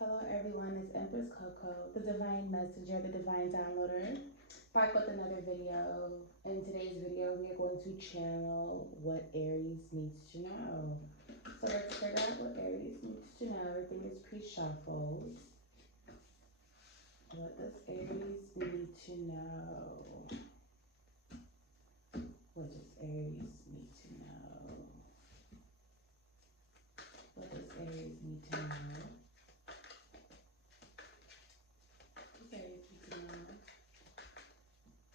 Hello everyone, it's Empress Coco, the Divine Messenger, the Divine Downloader, back with another video. In today's video, we are going to channel what Aries needs to know. So let's figure out what Aries needs to know. Everything is pre-shuffled. What does Aries need to know? What does Aries need to know? What does Aries need to know?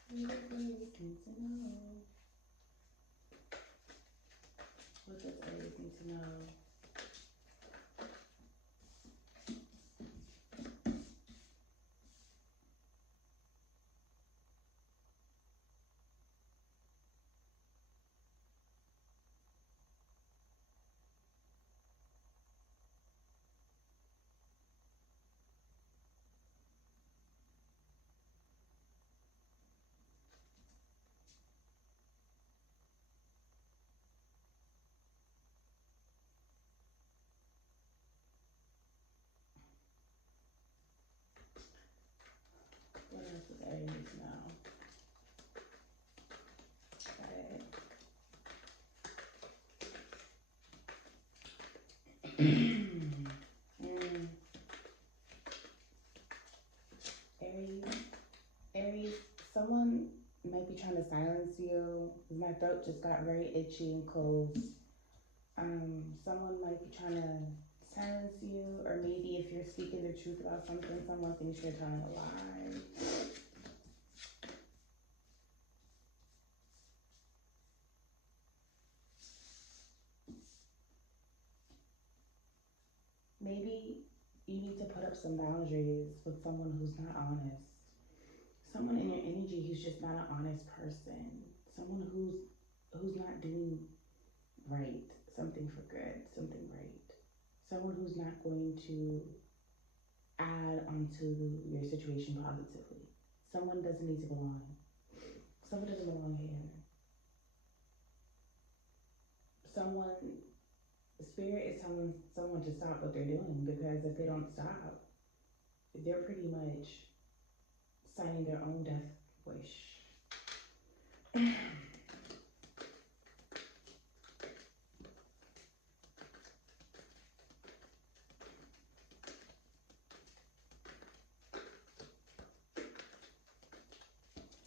What does Aries need to know? What does Aries need to know? What else does Aries need to know? Aries, someone might be trying to silence you. My throat just got very itchy and closed. Someone might be trying to silence you, or maybe if you're speaking the truth about something, someone thinks you're telling a lie. Maybe you need to put up some boundaries with someone who's not honest. Someone in your energy who's just not an honest person. Someone who's not doing right, something for good, something right. Someone who's not going to add onto your situation positively. Someone doesn't need to belong. Someone doesn't belong here. Spirit is telling someone to stop what they're doing, because if they don't stop, they're pretty much signing their own death wish.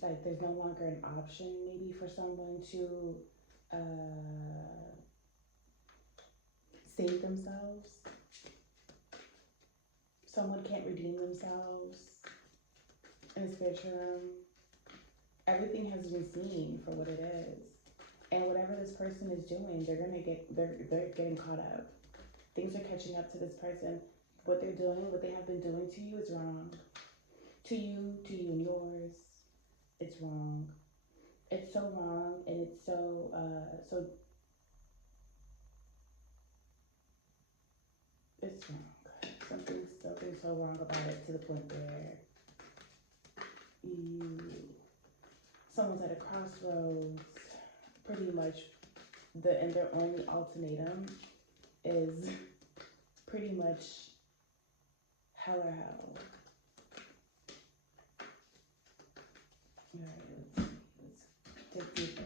Like there's no longer an option maybe for someone to save themselves. Someone can't redeem themselves in the spiritual realm. Everything has been seen for what it is. And whatever this person is doing, they're getting caught up. Things are catching up to this person. What they're doing, what they have been doing to you is wrong. To you and yours, it's wrong. It's so wrong, and it's so it's wrong. Something's so wrong about it, to the point where someone's at a crossroads, pretty much, and their only ultimatum is pretty much hell or hell. Alright, let's dig deeper.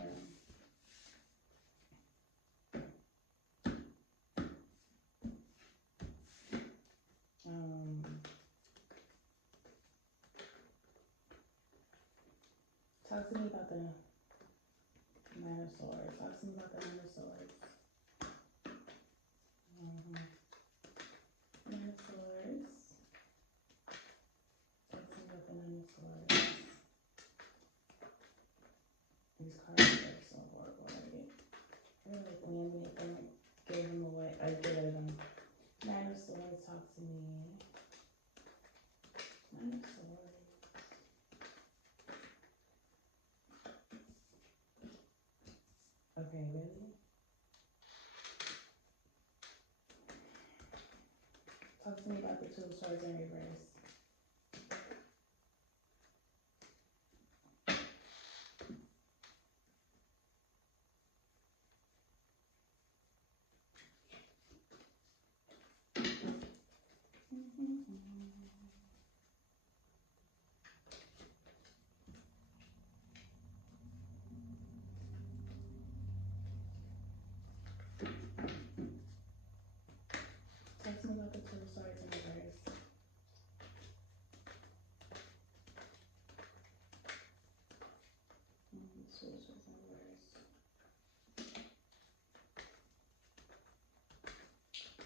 Talk to me about the Nine of Swords. Talk to me about the Nine of Swords. Nine of Swords. Talk to me about the Nine of Swords. These cards are so horrible, right? I really like laminate them, gave them away. I get rid of them. Nine of Swords, talk to me. Nine of Swords. Okay, really? Talk to me about the Two of Swords in reverse.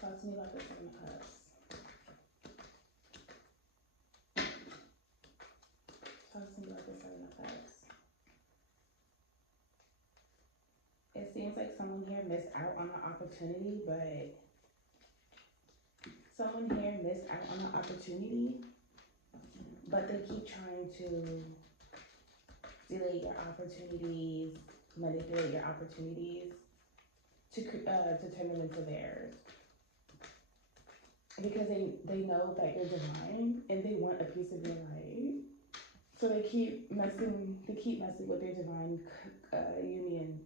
Talk to me about the Seven of Cups. Talk to me about the Seven of Cups. It seems like someone here missed out on an opportunity, but they keep trying to delay your opportunities, manipulate your opportunities to turn them into theirs. Because they know that you're divine and they want a piece of your life. So they keep messing with your divine union,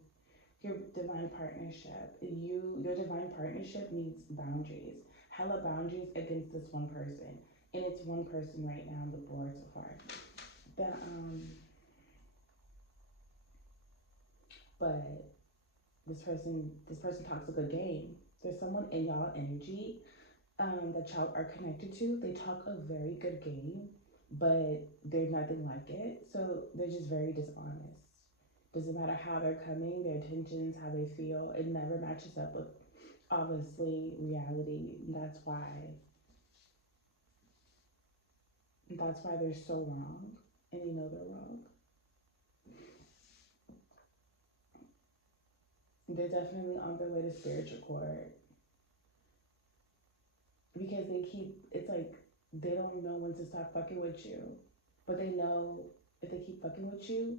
your divine partnership. Your divine partnership needs boundaries. Hella boundaries against this one person. And it's one person right now on the board so far. But this person talks a good game. There's someone in y'all energy that y'all are connected to. They talk a very good game, but they're nothing like it. So they're just very dishonest. Doesn't matter how they're coming, their intentions, how they feel, it never matches up with obviously reality. That's why they're so wrong, and you know they're wrong. They're definitely on their way to spiritual court. Because it's like they don't know when to stop fucking with you. But they know if they keep fucking with you,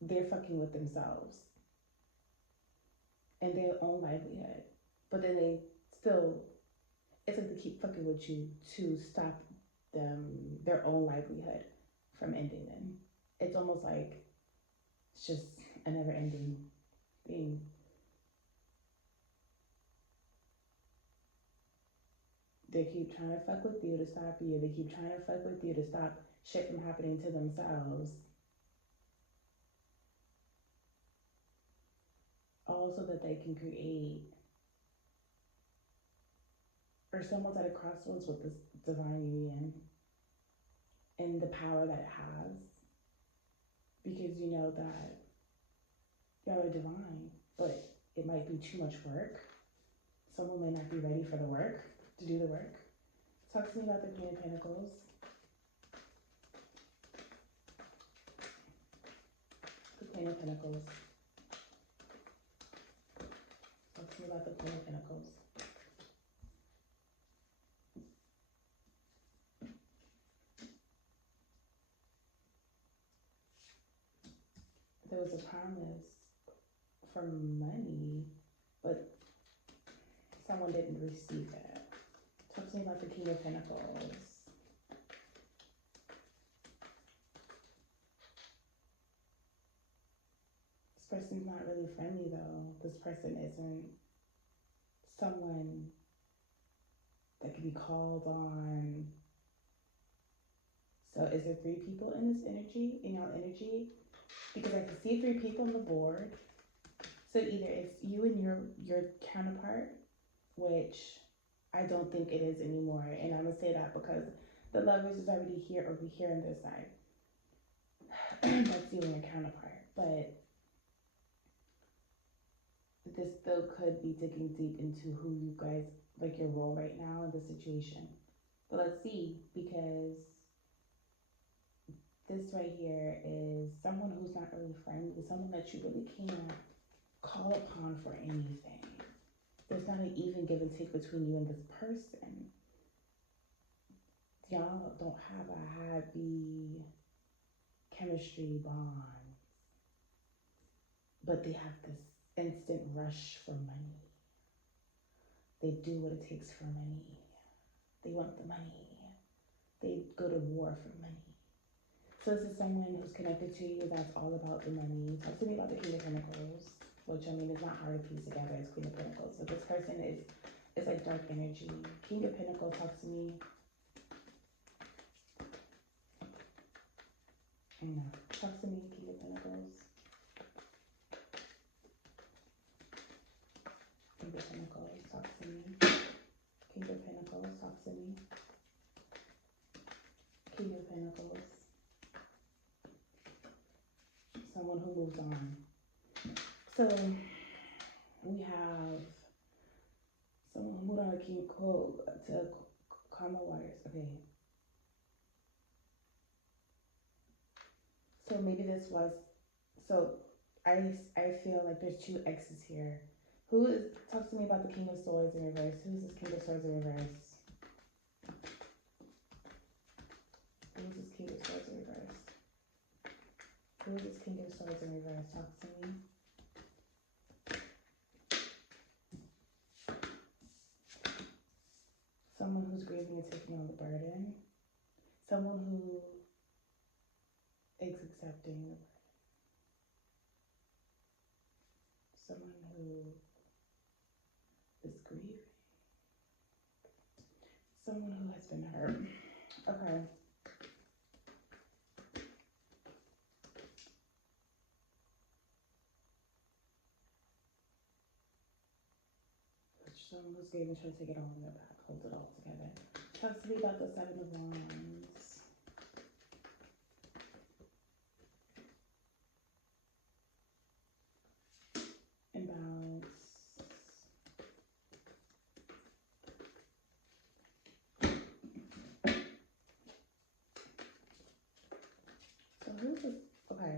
they're fucking with themselves and their own livelihood. But then it's like they keep fucking with you to stop their own livelihood from ending them. It's almost like it's just a never ending thing. They keep trying to fuck with you to stop you. They keep trying to fuck with you to stop shit from happening to themselves. All so that they can create, or someone's at a crossroads with this divine union and the power that it has. Because you know that y'all are divine, but it might be too much work. Someone may not be ready for the work. To do the work. Talk to me about the Queen of Pentacles. The Queen of Pentacles. Talk to me about the Queen of Pentacles. There was a promise for money, but someone didn't receive it. Talk to me about the King of Pentacles. This person's not really friendly though. This person isn't someone that can be called on. So is there 3 people in this energy, in y'all energy? Because I can see 3 people on the board. So either it's you and your counterpart, which I don't think it is anymore. And I'm going to say that because the Lovers is already here over here on this side. That's you and your counterpart. But this still could be digging deep into who you guys, like your role right now in the situation. But let's see, because this right here is someone who's not really friendly, someone that you really can't call upon for anything. There's not an even give and take between you and this person. Y'all don't have a happy chemistry bond, but they have this instant rush for money. They do what it takes for money. They want the money. They go to war for money. So this is someone who's connected to you that's all about the money. Talk to me about the King of Pentacles, which I mean is not hard to piece together as Queen of Pentacles. So this person is like dark energy. King of Pentacles, talk to me. No. Talk to me, King of Pentacles. King of Pentacles, talk to me. King of Pentacles, talk to me. King of Pentacles. Someone who moves on. So we have someone who Hold on, King Cole to Karma Waters. Okay. So maybe this was. So I feel like there's two X's here. Who is. Talk to me about the King of Swords in reverse. Who is this King of Swords in reverse? Who is this King of Swords in reverse? Who is this King of Swords in reverse? Talk to me. Someone who's grieving and taking on the burden. Someone who is accepting the burden. Someone who is grieving. Someone who has been hurt. Okay. Someone who's grieving, trying to take it all in their back, hold it all together. Talk to me about the Seven of Wands. Imbalance. So who's this? Okay.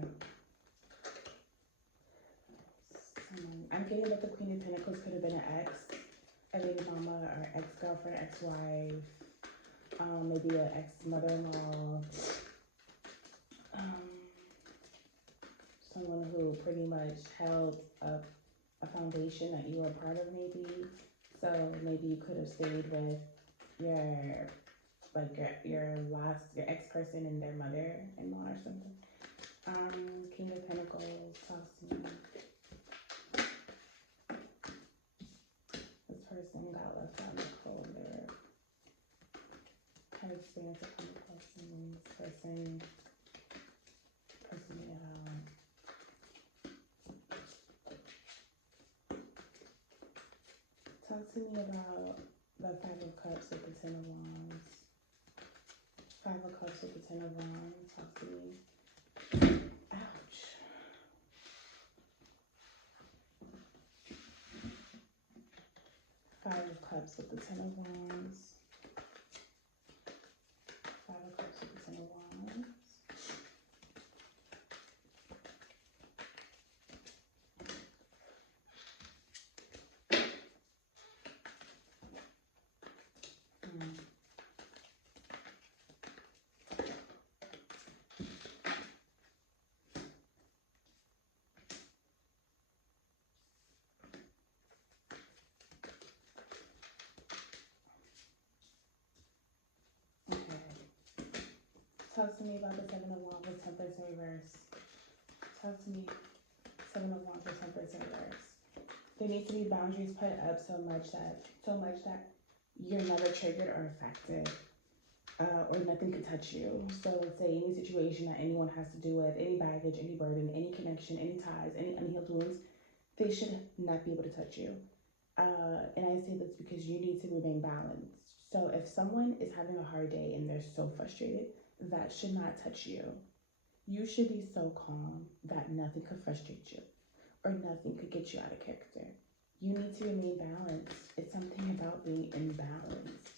I'm getting that the Queen of Pentacles could have been an ex, a baby mama, or ex-girlfriend, ex-wife, maybe an ex-mother-in-law, someone who pretty much held up a foundation that you were a part of, maybe. So maybe you could have stayed with your your ex-person and their mother-in-law or something. King of Pentacles, talks to me. This person got left out in the cold. They're had experience of communication. This person needed help. Talk to me about the Five of Cups with the Ten of Wands. Five of Cups with the Ten of Wands. Talk to me. Ouch. Five of Cups with the Ten of Wands. Five of Cups with the Ten of Wands. Talk to me about the Seven of Wands with Temperance in reverse. Talk to me, Seven of Wands with Temperance in reverse. There needs to be boundaries put up so much that you're never triggered or affected, or nothing could touch you. So let's say any situation that anyone has to do with, any baggage, any burden, any connection, any ties, any unhealed wounds, they should not be able to touch you. And I say this because you need to remain balanced. So if someone is having a hard day and they're so frustrated, that should not touch you. You should be so calm that nothing could frustrate you or nothing could get you out of character. You need to remain balanced. It's something about being imbalanced.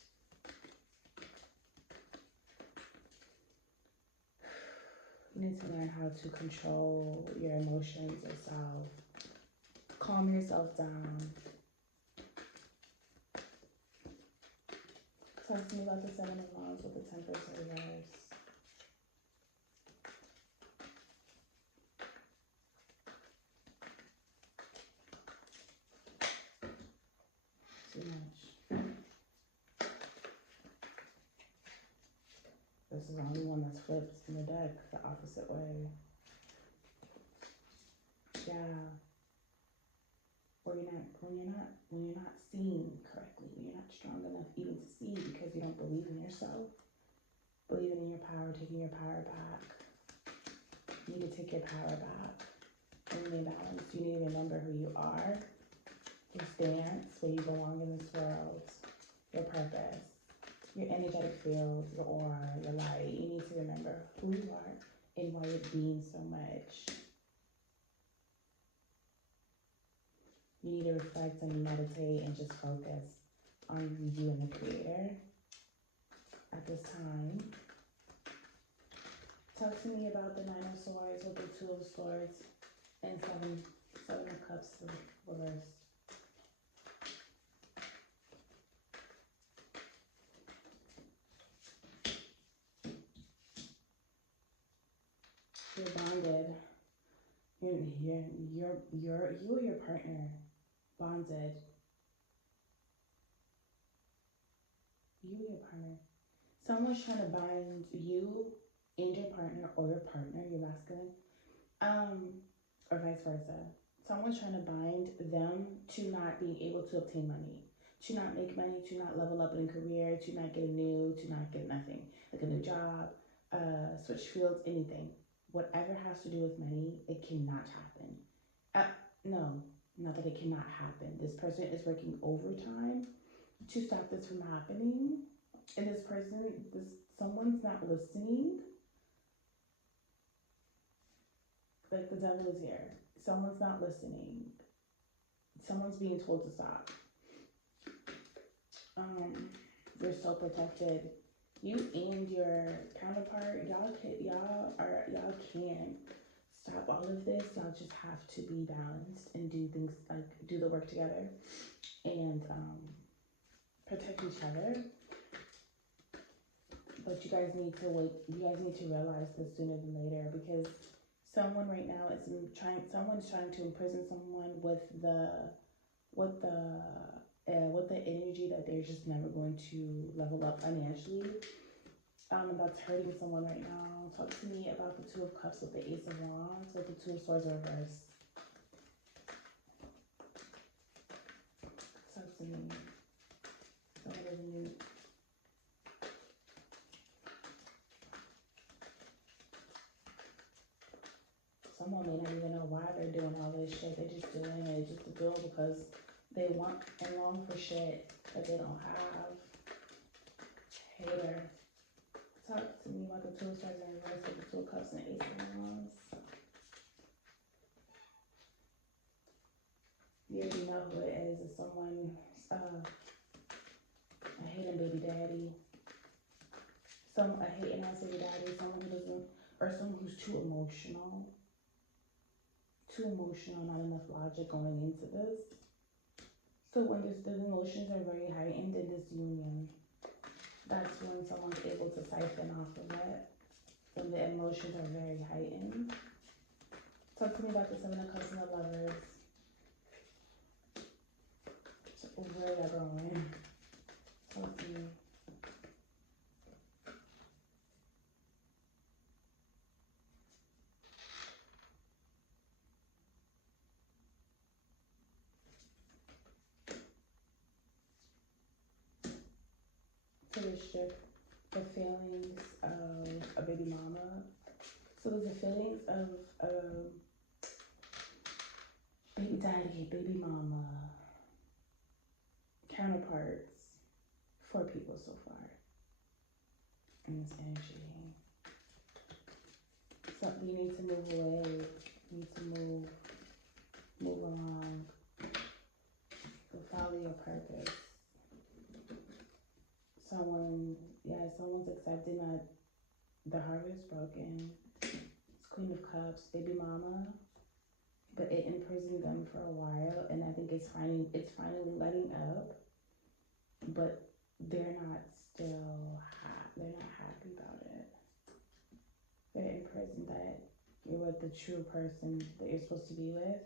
You need to learn how to control your emotions yourself. Calm yourself down. Talk to me about the Seven of Wands with the Temperance in reverse. Too much. This is the only one that's flipped in the deck the opposite way. Yeah. When you're not seeing correctly, when you're not strong enough even to see because you don't believe in yourself, believing in your power, taking your power back. You need to take your power back and remain balanced. You need to remember who you are, your stance, where you belong in this world, your purpose, your energetic field, your aura, your light. You need to remember who you are and why it means so much. You need to reflect and meditate and just focus. on you and the creator at this time. Talk to me about the Nine of Swords with the Two of Swords and Seven of Cups reversed. You're bonded. You and your partner bonded. You and your partner. Someone's trying to bind you and your partner, or your partner, your masculine, or vice versa. Someone's trying to bind them to not being able to obtain money, to not make money, to not level up in a career, to not get to not get nothing, like a new job, switch fields, anything. Whatever has to do with money, it cannot happen. No, not that it cannot happen. This person is working overtime to stop this from happening. And someone's not listening. Like the devil is here. Someone's not listening. Someone's being told to stop. You're so protected. You and your counterpart, y'all can stop all of this. Y'all just have to be balanced and do things like do the work together and protect each other. But you guys need to wait. You guys need to realize this sooner than later, because someone right now someone's trying to imprison someone with the energy that they're just never going to level up financially. That's hurting someone right now. Talk to me about the Two of Cups with the Ace of Wands with the Two of Swords reversed. Talk to me. So what are the new? Someone may not even know why they're doing all this shit. They're just doing it just to do it because they want and long for shit that they don't have. Hater. Talk to me about the Two of Swords in reverse with the Two of Cups and the Ace of Wands. You already know who it is. It's someone, a hating baby daddy. A hating ass baby daddy. Someone who doesn't, or someone who's too emotional. Too emotional, not enough logic going into this. So when the emotions are very heightened in this union, that's when someone's able to siphon off of it. When the emotions are very heightened. Talk to me about the Seven of Cups and the Lovers. So where are y'all going? Talk to me. To restrict the feelings of a baby mama. So there's the feelings of baby daddy, baby mama, counterparts, 4 people so far in this energy. So you need to move away. You need to move along. Go follow your purpose. Someone's accepting that the heart is broken. It's Queen of Cups, baby mama, but it imprisoned them for a while, and I think it's finally letting up, but they're not happy about it. They're imprisoned that you're with the true person that you're supposed to be with.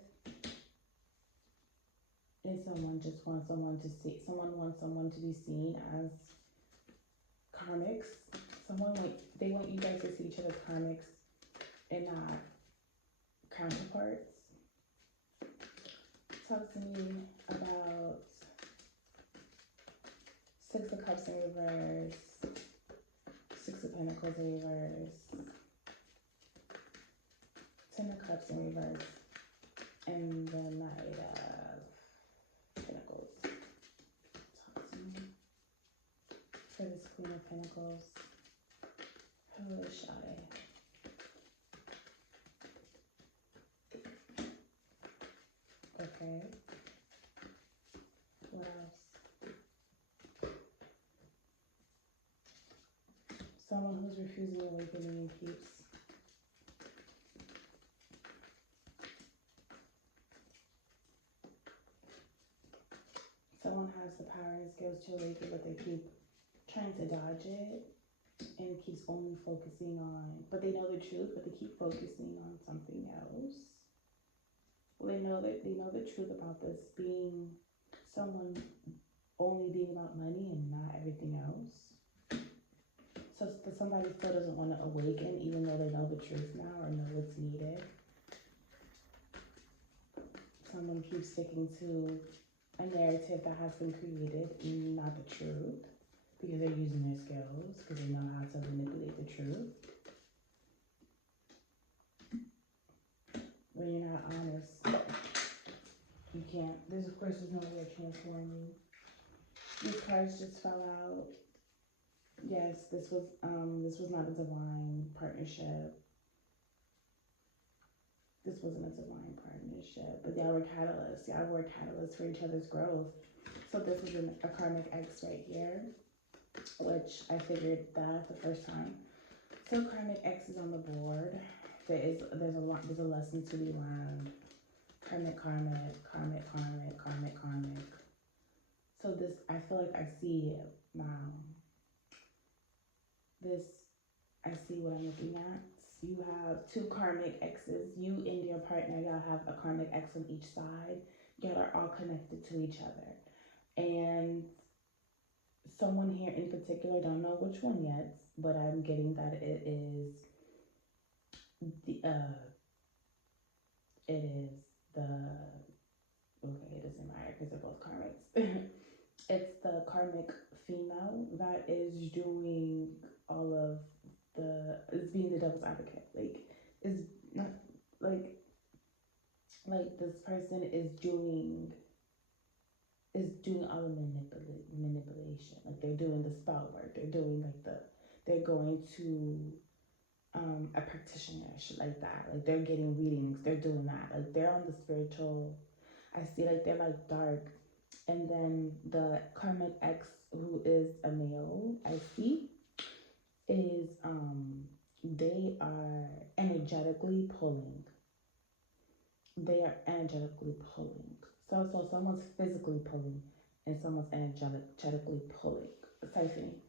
And someone just wants someone to see, someone wants someone to be seen as karmics. They want you guys to see each other as karmics and not counterparts. Talk to me about Six of Cups in reverse, Six of Pentacles in reverse, Ten of Cups in reverse, and the Knight of Pentacles. Talk to me for this Queen of Pentacles. Who is shy? Okay. What else? Someone who's refusing awakening and keeps someone has the power and skills to awaken, but they keep trying to dodge it and keeps only focusing on, but they know the truth, but they keep focusing on something else. Well, they know the truth about this being someone only being about money and not everything else. So somebody still doesn't want to awaken, even though they know the truth now or know what's needed. Someone keeps sticking to a narrative that has been created and not the truth, because they're using their skills, because they know how to manipulate the truth. When you're not honest, you can't. There's no way of transforming. These cards just fell out. Yes, this was not a divine partnership. This wasn't a divine partnership, but y'all were catalysts. Y'all were catalysts for each other's growth. So this is a karmic X right here, which I figured that the first time. So karmic X is on the board. There's a lesson to be learned. Karmic. So this, I feel like I see it now. I see what I'm looking at. You have two karmic X's. You and your partner, y'all have a karmic X on each side. Y'all are all connected to each other. And someone here in particular, don't know which one yet, but I'm getting that it is okay, it doesn't matter because they're both karmics. It's the karmic female that is doing all of is being the devil's advocate. Like, is not like this person is doing all the manipulation. Like, they're doing the spell work. They're doing they're going to a practitioner, shit like that. Like, they're getting readings. They're doing that. Like, they're on the spiritual. I see they're dark. And then the karmic X, who is a male, I see, is they are energetically pulling. They are energetically pulling. So someone's physically pulling and someone's energetically pulling. Siphoning.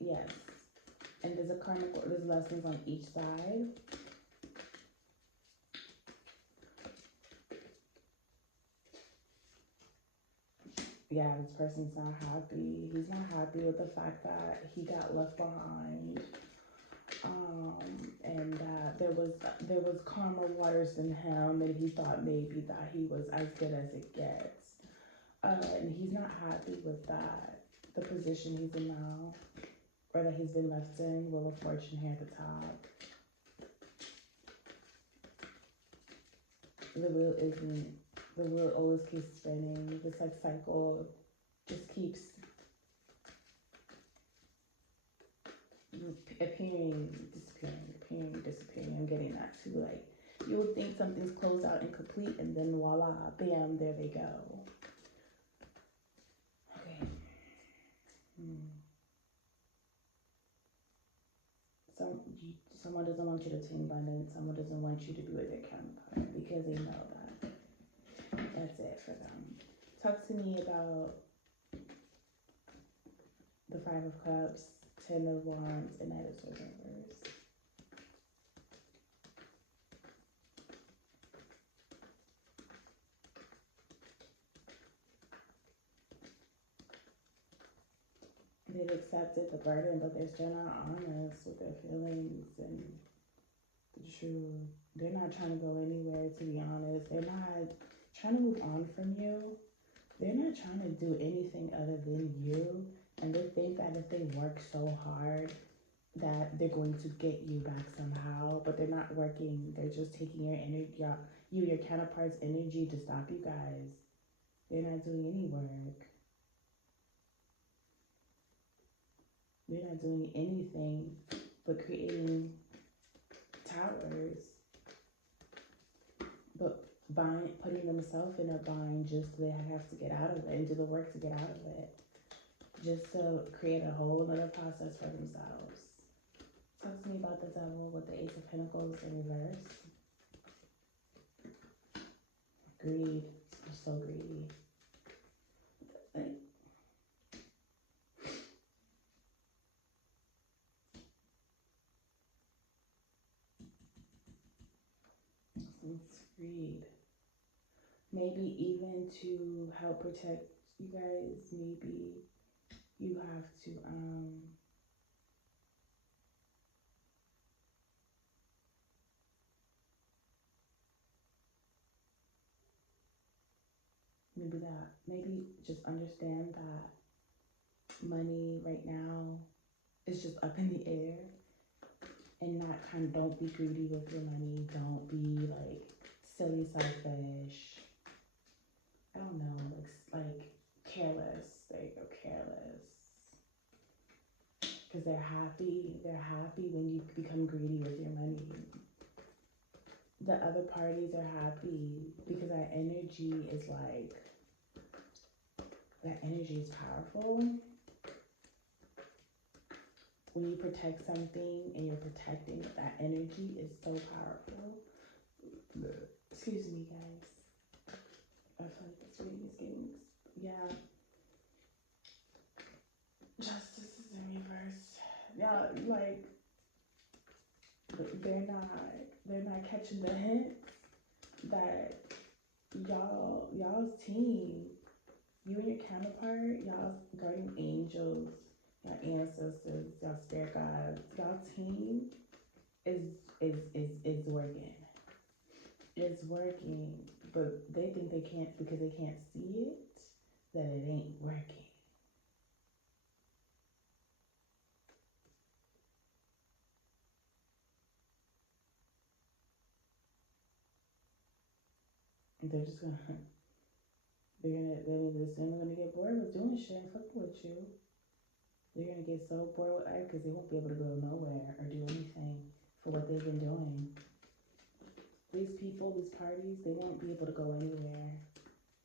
Yes. And there's lessons on each side. Yeah, this person's not happy. He's not happy with the fact that he got left behind. And that there was calmer waters than him, and he thought maybe that he was as good as it gets. And he's not happy with that, the position he's in now, or that he's been left in. Wheel of Fortune here at the top. The wheel always keeps spinning. This cycle just keeps appearing, disappearing. I'm getting that too. Like, you would think something's closed out and complete, and then voila, bam, there they go. Okay. Someone doesn't want you to attain abundance. Someone doesn't want you to be with their counterpart because they know that. That's it for them. Talk to me about the 5 of Cups, 10 of Wands, and Knight of Swords reverse. They've accepted the burden, but they're still not honest with their feelings and the truth. They're not trying to go anywhere, to be honest. They're not trying to move on from you. They're not trying to do anything other than you. And they think that if they work so hard, that they're going to get you back somehow. But they're not working. They're just taking your energy, your counterpart's energy to stop you guys. They're not doing any work. They're not doing anything but creating towers, but putting themselves in a bind just so they have to get out of it and do the work to get out of it. just to create a whole other process for themselves. Talk to me about the devil with the Ace of Pentacles in reverse. Greed. I'm so greedy. Like, it's greed. Maybe even to help protect you guys, maybe you have to maybe just understand that money right now is just up in the air, and not don't be greedy with your money. Don't be like silly selfish. I don't know, like careless. There you go, careless. Because they're happy when you become greedy with your money. The other parties are happy because that energy is powerful. When you protect something and you're protecting it, that energy is so powerful. Excuse me, guys. I feel like this reading is getting, yeah. Justice is in reverse. Yeah, like, they're not catching the hints that y'all's team, you and your counterpart, y'all's guardian angels, your ancestors, y'all spirit guides, y'all team is working. It's working, but they think they can't, because they can't see it, that it ain't working. They're just gonna, they're gonna get bored with doing shit and fucking with you. They're gonna get so bored with life because they won't be able to go nowhere or do anything for what they've been doing. These people, these parties, they won't be able to go anywhere.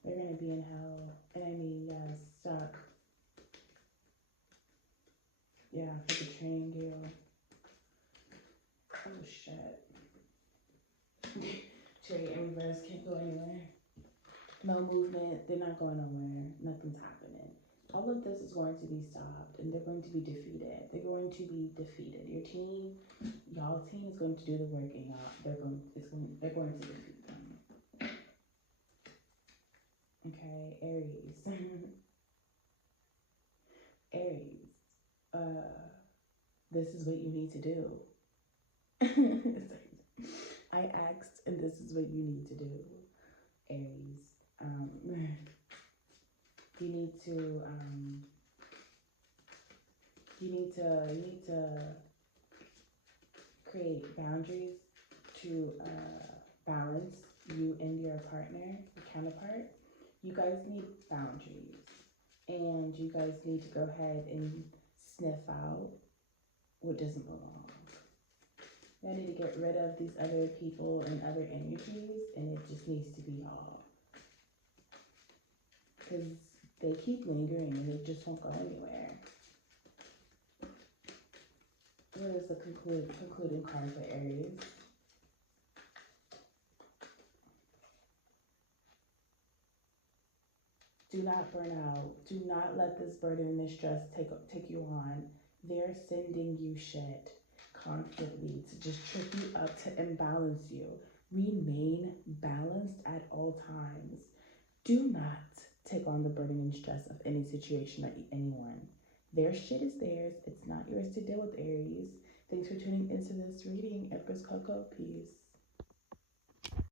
They're gonna be in hell. And I mean, yeah, stuck. Yeah, for betraying you. Oh shit. Chariot in reverse, can't go anywhere. No movement, they're not going nowhere. Nothing's happening. All of this is going to be stopped and they're going to be defeated. They're going to be defeated. Your team, y'all team is going to do the work, and they're going to defeat them. Okay, Aries. Aries. This is what you need to do. I asked, and this is what you need to do, Aries. You need to create boundaries to balance you and your partner, your counterpart. You guys need boundaries, and you guys need to go ahead and sniff out what doesn't belong. I need to get rid of these other people and other energies, and it just needs to be y'all. Because they keep lingering and they just won't go anywhere. What is the concluding card for Aries? Do not burn out. Do not let this burden and this stress take you on. They're sending you shit constantly to just trip you up, to imbalance you. Remain balanced at all times. Do not take on the burden and stress of any situation or anyone. Their shit is theirs. It's not yours to deal with, Aries. Thanks for tuning into this reading. Empress Coco. Peace.